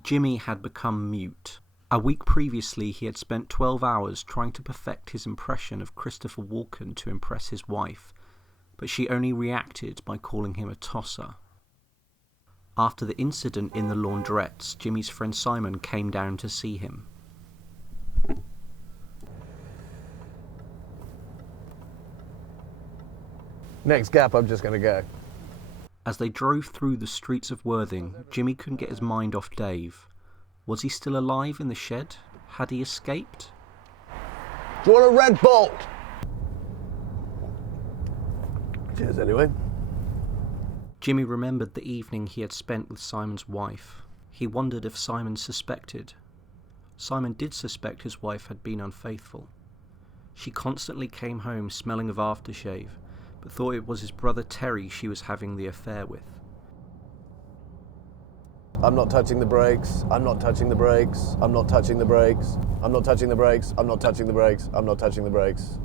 Jimmy had become mute. A week previously he had spent 12 hours trying to perfect his impression of Christopher Walken to impress his wife, but she only reacted by calling him a tosser. After the incident in the laundrettes, Jimmy's friend Simon came down to see him. Next gap, I'm just going to go. As they drove through the streets of Worthing, Jimmy couldn't get his mind off Dave. Was he still alive in the shed? Had he escaped? Do you want a Red Bull? Cheers, anyway. Jimmy remembered the evening he had spent with Simon's wife. He wondered if Simon suspected. Simon did suspect his wife had been unfaithful. She constantly came home smelling of aftershave, but thought it was his brother Terry she was having the affair with. I'm not touching the brakes. I'm not touching the brakes. I'm not touching the brakes. I'm not touching the brakes. I'm not touching the brakes. I'm not touching the brakes.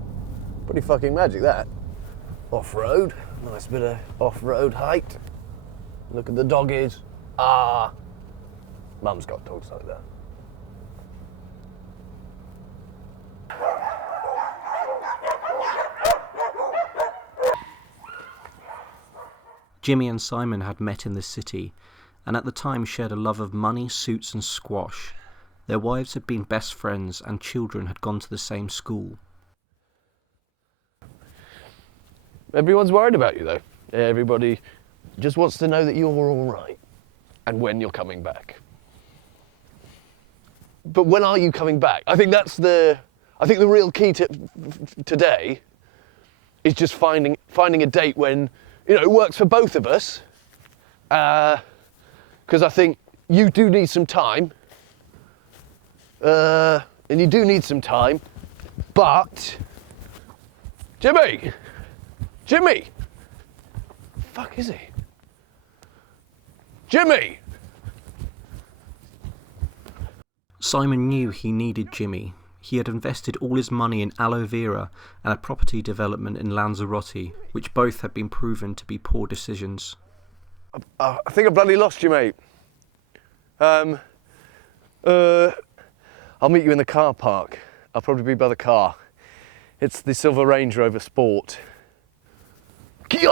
Pretty fucking magic, that. Off-road. Nice bit of off-road height. Look at the doggies. Ah. Mum's got dogs like that. Jimmy and Simon had met in the city, and at the time shared a love of money, suits and squash. Their wives had been best friends and children had gone to the same school. Everyone's worried about you, though. Everybody just wants to know that you're all right and when you're coming back. But when are you coming back? I think the real key to today is just finding a date when, it works for both of us. Because I think you do need some time. And you do need some time. But Jimmy! Fuck is he? Jimmy! Simon knew he needed Jimmy. He had invested all his money in aloe vera and a property development in Lanzarote, which both had been proven to be poor decisions. I think I bloody lost you, mate. I'll meet you in the car park. I'll probably be by the car. It's the Silver Range Rover Sport. Kia!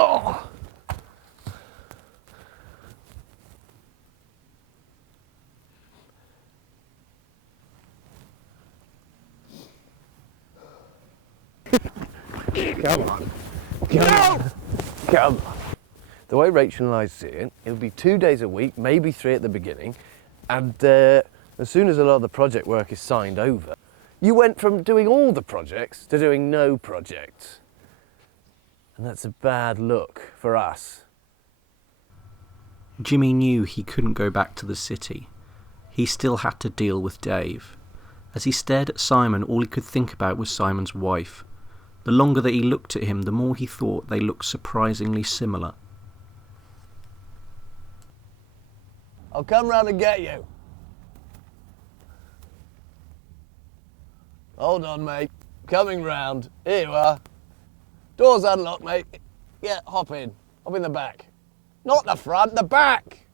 Come on. Come on. The way Rachel and I see it, it'll be 2 days a week, maybe 3 at the beginning, and as soon as a lot of the project work is signed over, you went from doing all the projects to doing no projects. And that's a bad look for us. Jimmy knew he couldn't go back to the city. He still had to deal with Dave. As he stared at Simon, all he could think about was Simon's wife. The longer that he looked at him, the more he thought they looked surprisingly similar. I'll come round and get you. Hold on, mate. Coming round. Here you are. Door's unlocked, mate. Yeah, hop in. Hop in the back. Not the front, the back.